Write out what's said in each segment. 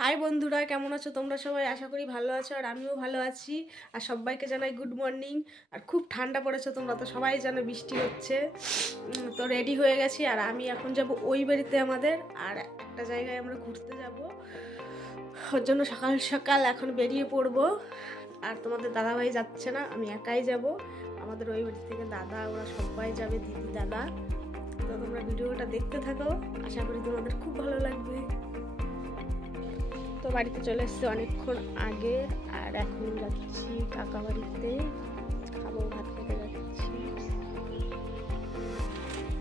High বন্ধুরা, কেমন আছো তোমরা সবাই? আশা করি ভালো আছো আর আমিও ভালো আছি। আর সবাইকে জানাই গুড মর্নিং। আর খুব ঠান্ডা পড়েছে, তোমরা তো সবাই জানো বৃষ্টি হচ্ছে। তো রেডি হয়ে গেছি আর আমি এখন যাব ওই বাড়িতে আমাদের, আর একটা জায়গায় আমরা ঘুরতে যাব। ওর জন্য সকাল সকাল এখন বেরিয়ে পড়বো। আর তোমাদের দাদাভাই যাচ্ছে না, আমি একাই যাব। আমাদের ওই বাড়ি থেকে দাদা ওরা সবাই যাবে, দিদি দাদা। তো তোমরা ভিডিওটা দেখতে থাকো, আশা করি তোমাদের খুব ভালো লাগবে। তো বাড়িতে চলে এসেছি অনেকক্ষণ আগে, আর এখন যাচ্ছি কাকা বাড়িতে, খাবো, ভাত খেতে যাচ্ছি।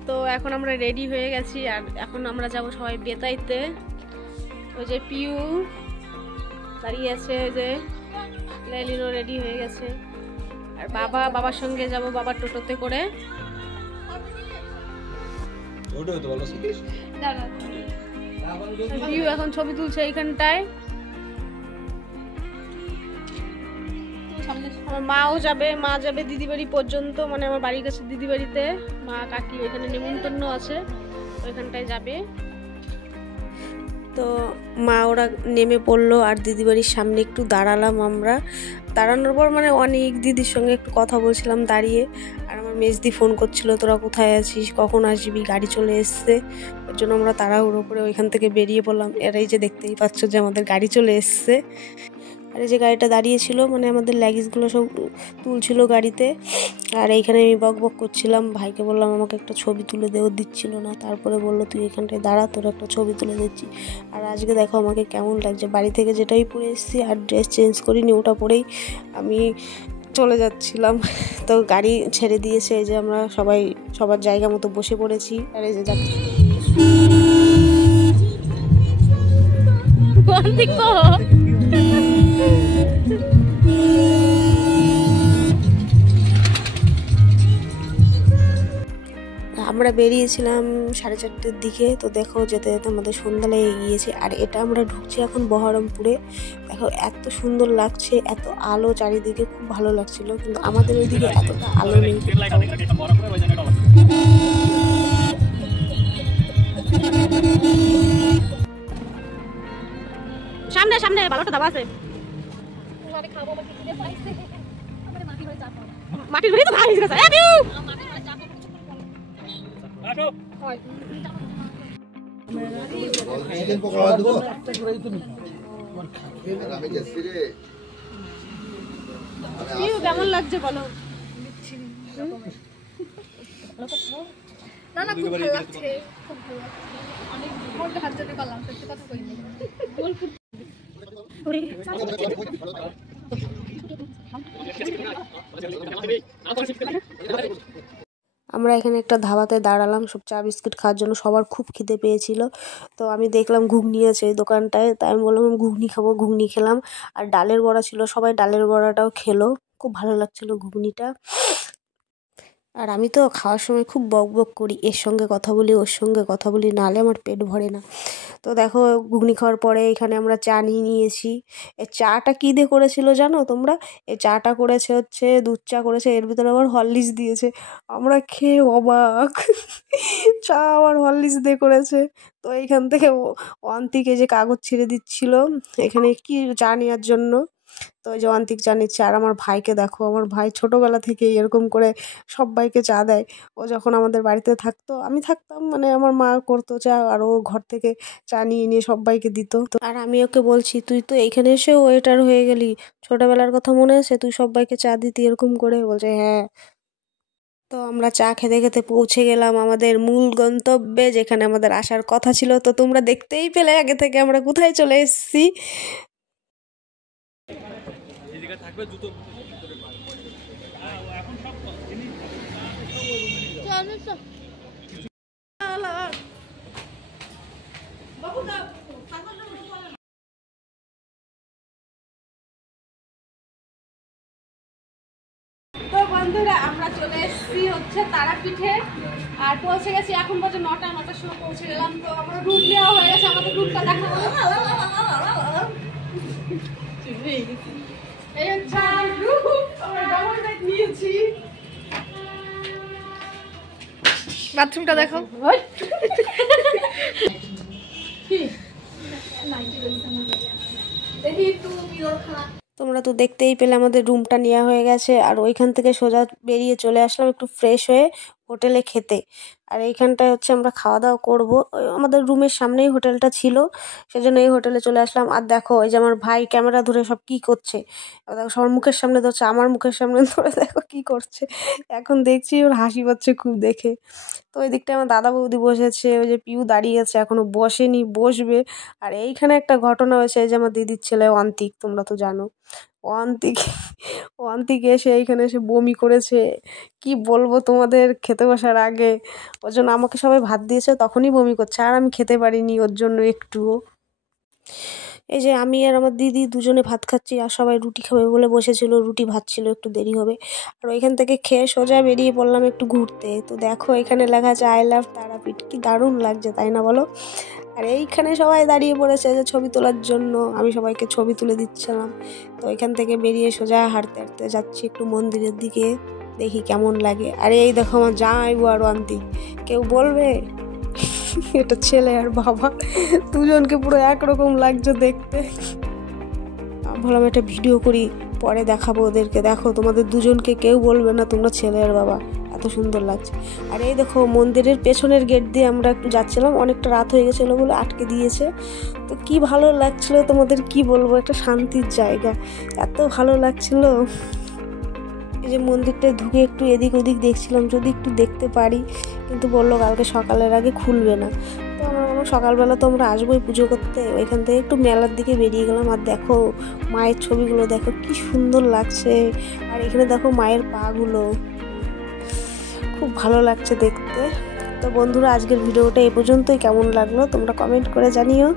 তো এখন আমরা রেডি হয়ে গেছি আর এখন আমরা যাব সবাই বেতাইতে। ওই যে পিউ দাঁড়িয়ে আছে, ওই যে লেলিনও রেডি হয়ে গেছে। আর বাবার সঙ্গে যাব, বাবার টোটোতে করে। পিউ এখন ছবি তুলছে এইখানটায়। আমার মাও যাবে, মা যাবে দিদি বাড়ি পর্যন্ত, মানে আমার বাড়ির কাছে দিদি বাড়িতে মা কাকি এখানে নেমন্তন্ন আছে, ওইখানটায় যাবে। তো মা ওরা নেমে পড়লো আর দিদি বাড়ির সামনে একটু দাঁড়ালাম আমরা। দাঁড়ানোর পর মানে অনেক দিদির সঙ্গে একটু কথা বলছিলাম দাঁড়িয়ে। আর আমার মেজদি ফোন করছিল, তোরা কোথায় আছিস, কখন আসবি, গাড়ি চলে এসছে। ওর জন্য আমরা তাড়াহুড়ো করে ওইখান থেকে বেরিয়ে পড়লাম। এরাই যে দেখতেই পাচ্ছ যে আমাদের গাড়ি চলে এসছে। আর এই যে গাড়িটা দাঁড়িয়েছিল, মানে আমাদের লাগেজগুলো সব তুলছিল গাড়িতে। আর এইখানে আমি বক বক করছিলাম, ভাইকে বললাম আমাকে একটা ছবি তুলে দেও, দিচ্ছিল না। তারপরে বললো তুই এখানটায় দাঁড়া, তোর একটা ছবি তুলে দিচ্ছি। আর আজকে দেখো আমাকে কেমন লাগছে, বাড়ি থেকে যেটাই পরে এসেছি আর ড্রেস চেঞ্জ করিনি, ওটা পরেই আমি চলে যাচ্ছিলাম। তো গাড়ি ছেড়ে দিয়েছে, এই যে আমরা সবাই সবার জায়গা মতো বসে পড়েছি। আর এই যে যাচ্ছি আমরা বেরিয়েছিলাম 4:30-র দিকে। তো দেখো যেতে যেতে আমাদের সন্ধ্যা লেগে গিয়েছে। আর এটা আমরা ঢুকছি এখন বহরমপুরে। দেখো এত সুন্দর লাগছে, এত আলো চারিদিকে, খুব ভালো লাগছিল। কিন্তু আমাদের ওইদিকে এতটা আলো নেই। সামনে সামনে ভালোটা দাবা আছে, মাটির ঘুরে তো ভাই গেছে। কেমন লাগছে বলো? না না, খুব ভালো লাগছে, খুব ভালো লাগছে। অনেক মনটা হাত জন্য করলাম, সত্যি কথা কইনি। আমরা এখানে একটা ধাবাতে দাঁড়ালাম সব চা বিস্কিট খাওয়ার জন্য। সবার খুব খিদে পেয়েছিল। তো আমি দেখলাম ঘুগনি আছে এই দোকানটায়, তাই আমি বললাম ঘুগনি খাবো, ঘুগনি খেলাম। আর ডালের বড়া ছিল, সবাই ডালের বড়াটাও খেলো, খুব ভালো লাগছিল ঘুগনিটা। আর আমি তো খাওয়ার সময় খুব বক বক করি, এর সঙ্গে কথা বলি, ওর সঙ্গে কথা বলি, নাহলে আমার পেট ভরে না। তো দেখো ঘুগনি খাওয়ার পরে এখানে আমরা চা নিয়ে নিয়েছি। এই চাটা কী দিয়ে করেছিল জানো তোমরা? এই চাটা করেছে হচ্ছে দুধ চা করেছে, এর ভিতরে আবার হরলিক্স দিয়েছে। আমরা খেয়ে অবাক, চা আবার হরলিক্স দিয়ে করেছে। তো এইখান থেকে অন্তিকে যে কাগজ ছিঁড়ে দিচ্ছিল এখানে কি চা নেওয়ার জন্য। তো ওই যে অন্তিক চা নিচ্ছে। আর আমার ভাইকে দেখো, আমার ভাই ছোটোবেলা থেকে এরকম করে সবাইকে চা দেয়। ও যখন আমাদের বাড়িতে থাকতো, আমি থাকতাম, মানে আমার মা করতো চা, আর ও ঘর থেকে চা নিয়ে নিয়ে সবাইকে দিত। তো আর আমি ওকে বলছি তুই তো এইখানে এসে ওয়েটার হয়ে গেলি, ছোটোবেলার কথা মনে আছে, তুই সবাইকে চা দিতি এরকম করে? বলছে হ্যাঁ। তো আমরা চা খেতে খেতে পৌঁছে গেলাম আমাদের মূল গন্তব্যে, যেখানে আমাদের আসার কথা ছিল। তো তোমরা দেখতেই পেলে আগে থেকে আমরা কোথায় চলে এসেছি। তো বন্ধুরা আমরা চলে এসেছি হচ্ছে তারাপীঠে, আর পৌঁছে গেছি এখন বাজে 9টার সময় পৌঁছে গেলাম। তো আমরা রুট নেওয়া হয়ে গেছে, আমাদের রুটটা দেখাবো। এই হচ্ছে রুট, আমরা ডাবল বেড নিয়েছি। বাথরুমটা দেখো। কি তোমরা তো দেখতেই পেলে আমাদের রুমটা নেওয়া হয়ে গেছে, আর ওইখান থেকে সোজা বেরিয়ে চলে আসলাম একটু ফ্রেশ হয়ে হোটেলে খেতে। আর এইখানটায় হচ্ছে আমরা খাওয়া দাওয়া করবো, আমাদের রুমের সামনেই হোটেলটা ছিল, সেজন্য এই হোটেলে চলে আসলাম। আর দেখো এই যে আমার ভাই ক্যামেরা ধরে সব কি করছে, দেখো সবার মুখের সামনে ধরছে, আমার মুখের সামনে ধরে দেখো কি করছে। এখন দেখছি ওর হাসি পাচ্ছে খুব দেখে। তো ওই দিকটা আমার দাদা বৌদি বসেছে, ওই যে পিউ দাঁড়িয়ে আছে এখনো বসেনি, বসবে। আর এইখানে একটা ঘটনা হয়েছে, এই যে আমার দিদির ছেলে অন্তিক, তোমরা তো জানো অন্তিক, অন্তিক এসে এইখানে এসে বমি করেছে। কি বলবো তোমাদের, খেতে বসার আগে ওর জন্য আমাকে সবাই ভাত দিয়েছে, তখনই বমি করছে, আর আমি খেতে পারিনি ওর জন্য একটুও। এই যে আমি আর আমার দিদি দুজনে ভাত খাচ্ছি, আর সবাই রুটি খাবে বলে বসেছিল, রুটি ভাত ছিল, একটু দেরি হবে। আর ওইখান থেকে খেয়ে সোজা বেরিয়ে পড়লাম একটু ঘুরতে। তো দেখো এখানে লেখা আছে আই লাভ তারাপীঠ, কি দারুণ লাগছে তাই না বলো। আর এইখানে সবাই দাঁড়িয়ে পড়েছে যে ছবি তোলার জন্য, আমি সবাইকে ছবি তুলে দিচ্ছিলাম। তো এখান থেকে বেরিয়ে সোজা হাঁটতে হাঁটতে যাচ্ছি একটু মন্দিরের দিকে, দেখি কেমন লাগে। আর এই দেখো আমার জামাইবু আর অন্তি, কেউ বলবে এটা ছেলে আর বাবা, দুজনকে পুরো একরকম লাগছে দেখতে। ভাবলাম একটা ভিডিও করি, পরে দেখাবো ওদেরকে, দেখো তোমাদের দুজনকে কেউ বলবে না তোমরা ছেলে আর বাবা, এত সুন্দর লাগছে। আর এই দেখো মন্দিরের পেছনের গেট দিয়ে আমরা একটু যাচ্ছিলাম, অনেকটা রাত হয়ে গেছিলো বলে আটকে দিয়েছে। তো কি ভালো লাগছিল তোমাদের কি বলবো, একটা শান্তির জায়গা, এত ভালো লাগছিল। এই যে মন্দিরটায় ঢুকে একটু এদিক ওদিক দেখছিলাম যদি একটু দেখতে পারি, কিন্তু বললো কালকে সকালের আগে খুলবে না। তো আমরা বললাম সকালবেলা তো আমরা আসবোই পুজো করতে, ওইখান থেকে একটু মেলার দিকে বেরিয়ে গেলাম। আর দেখো মায়ের ছবিগুলো দেখো কি সুন্দর লাগছে, আর এখানে দেখো মায়ের পাগুলো, খুব ভালো লাগছে দেখতে। তো বন্ধুরা আজকের ভিডিওটা এই পর্যন্তই, কেমন লাগলো তোমরা কমেন্ট করে জানিও।